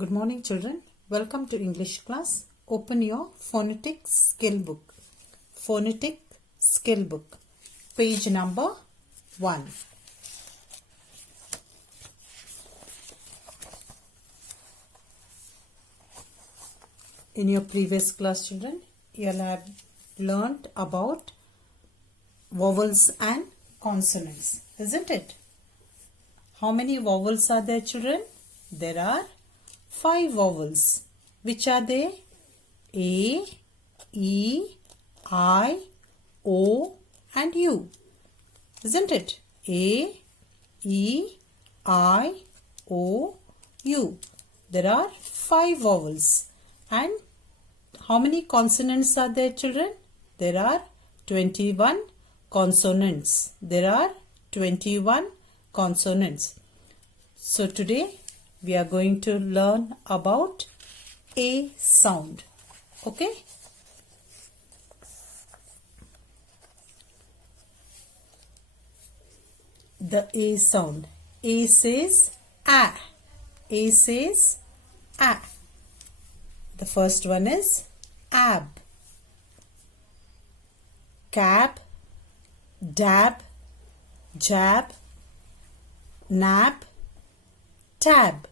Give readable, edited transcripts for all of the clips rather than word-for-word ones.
Good morning, children. Welcome to English class. Open your phonetic skill book. Phonetic skill book. Page number 1. In your previous class, children, you will have learnt about vowels and consonants, isn't it? How many vowels are there, children? There are 5 vowels. Which are they? A, E, I, O and U. Isn't it? A, E, I, O, U. There are 5 vowels. And how many consonants are there, children? There are 21 consonants. There are 21 consonants. So today we are going to learn about A sound. Okay? The A sound. A says A. A says A. The first one is ab. Cab, dab, jab, nab, tab.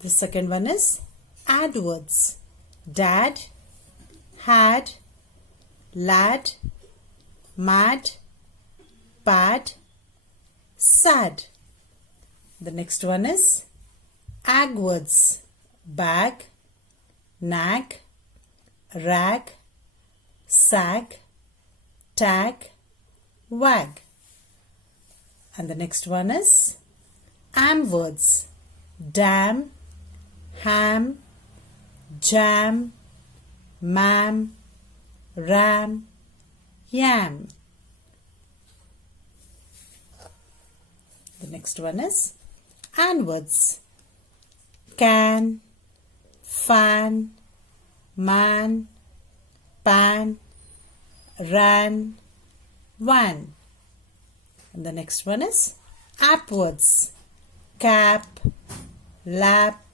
The second one is adwords. Dad, had, lad, mad, bad, sad. The next one is agwords. Bag, nag, rag, sag, tag, wag. And the next one is am words. Dam, ham, jam, mam, ram, yam. The next one is an words. Can, fan, man, pan, ran, wan. And the next one is ap words. Cap, lap,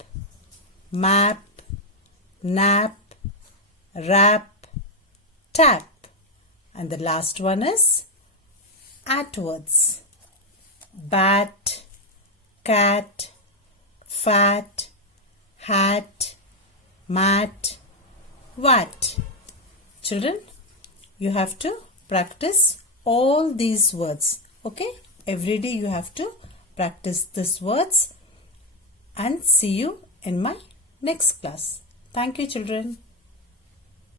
map, nap, rap, tap. And the last one is atwords. Bat, cat, fat, hat, mat, wat. Children, you have to practice all these words. Okay? Every day you have to practice these words. And see you in my next class. Thank you, children.